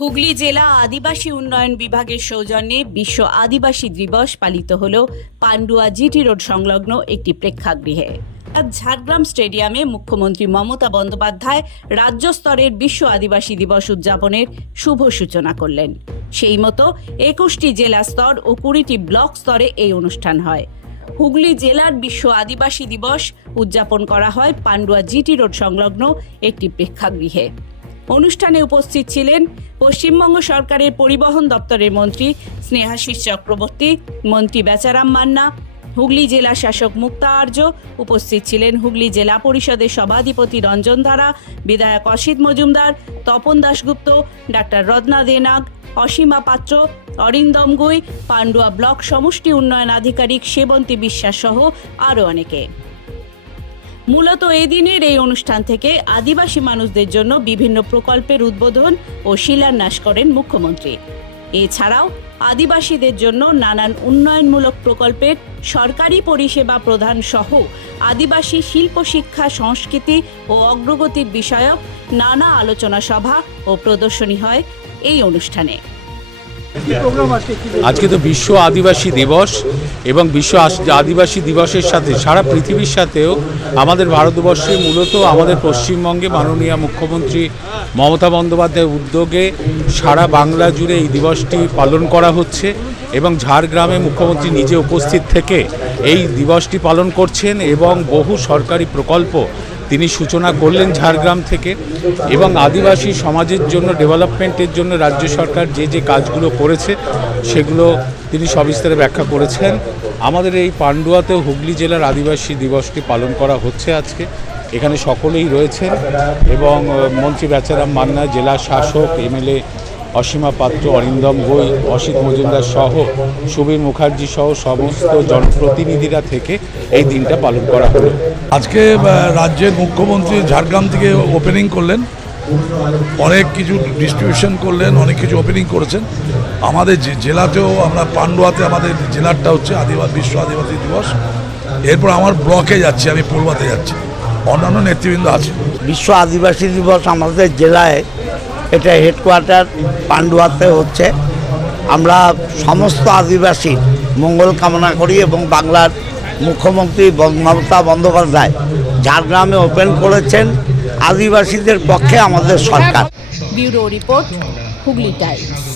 হুগলি জেলা আদিবাসী উন্নয়ন বিভাগের সৌজন্যে বিশ্ব আদিবাসী দিবস পালিত হল পান্ডুয়া জিটি রোড সংলগ্ন একটি প্রেক্ষাগৃহে। ঝাড়গ্রাম স্টেডিয়ামে মুখ্যমন্ত্রী মমতা বন্দ্যোপাধ্যায় রাজ্য স্তরের বিশ্ব আদিবাসী দিবস উদযাপনের শুভ সূচনা করলেন। সেই মতো একুশটি জেলা স্তর ও কুড়িটি ব্লক স্তরে এই অনুষ্ঠান হয়। হুগলি জেলার বিশ্ব আদিবাসী দিবস উদযাপন করা হয় পান্ডুয়া জিটি রোড সংলগ্ন একটি প্রেক্ষাগৃহে। অনুষ্ঠানে উপস্থিত ছিলেন পশ্চিমবঙ্গ সরকারের পরিবহন দপ্তরের মন্ত্রী স্নেহাশিস চক্রবর্তী, মন্ত্রী বেচারাম মান্না, হুগলি জেলা শাসক মুক্তা আর্য, উপস্থিত ছিলেন হুগলি জেলা পরিষদের সভাধিপতি রঞ্জন ধারা, বিধায়ক অসিত মজুমদার, তপন দাশগুপ্ত, ডাক্তার রত্না দেনাগ অসীমা পাত্র, অরিন্দম গুই পান্ডুয়া ব্লক সমষ্টি উন্নয়ন আধিকারিক সেবন্তী বিশ্বাস সহ আরও অনেকে। মূলত এই দিনের এই অনুষ্ঠান থেকে আদিবাসী মানুষদের জন্য বিভিন্ন প্রকল্পের উদ্বোধন ও শিলান্যাস করেন মুখ্যমন্ত্রী। এছাড়াও আদিবাসীদের জন্য নানান উন্নয়নমূলক প্রকল্পের সরকারি পরিষেবা প্রদান সহ আদিবাসী শিল্প শিক্ষা, সংস্কৃতি ও অগ্রগতির বিষয়ক নানা আলোচনা সভা ও প্রদর্শনী হয় এই অনুষ্ঠানে। আজকে তো বিশ্ব আদিবাসী দিবস এবং বিশ্ব আদিবাসী দিবসের সাথে সারা পৃথিবীর সাথেও আমাদের ভারতবর্ষে মূলত আমাদের পশ্চিমবঙ্গে মাননীয় মুখ্যমন্ত্রী মমতা বন্দ্যোপাধ্যায়ের উদ্যোগে সারা বাংলা জুড়ে এই দিবসটি পালন করা হচ্ছে এবং ঝাড়গ্রামে মুখ্যমন্ত্রী নিজে উপস্থিত থেকে এই দিবসটি পালন করছেন এবং বহু সরকারি প্রকল্প তিনি সূচনা করলেন ঝাড়গ্রাম থেকে এবং আদিবাসী সমাজের জন্য, ডেভেলপমেন্টের জন্য রাজ্য সরকার যে যে কাজগুলো করেছে, সেগুলো তিনি সবিস্তারে ব্যাখ্যা করেছেন। আমাদের এই পান্ডুয়াতেও হুগলি জেলার আদিবাসী দিবসটি পালন করা হচ্ছে আজকে। এখানে সকলেই রয়েছেন এবং মন্ত্রী বেচারাম মান্না, জেলা শাসক, এমএলএ অসীমা পাত্র অরিন্দম গই অসিত মজুমদার সহ সুবীর মুখার্জি সহ সমস্ত জনপ্রতিনিধিরা থেকে এই দিনটা পালন করা হলো। আজকে রাজ্যের মুখ্যমন্ত্রী ঝাড়গ্রাম থেকে ওপেনিং করলেন অনেক কিছু ডিস্ট্রিবিউশন করলেন অনেক কিছু ওপেনিং করেছেন। আমাদের যে জেলাতেও আমরা পান্ডুয়াতে আমাদের জেলারটা হচ্ছে আদিবাসী বিশ্ব আদিবাসী দিবস। এরপর আমার ব্লকে যাচ্ছি আমি পূর্বাতে যাচ্ছি। অন্যান্য নেতৃবৃন্দ আছে বিশ্ব আদিবাসী দিবস আমাদের জেলায় এটা হেডকোয়ার্টার পান্ডুয়াতে হচ্ছে। আমরা সমস্ত আদিবাসী মঙ্গল কামনা করি এবং বাংলার মুখ্যমন্ত্রী মমতা বন্দ্যোপাধ্যায় ঝাড়গ্রামে ওপেন করেছেন, আদিবাসীদের পক্ষে আমাদের সরকার। Bureau report Hooghly times.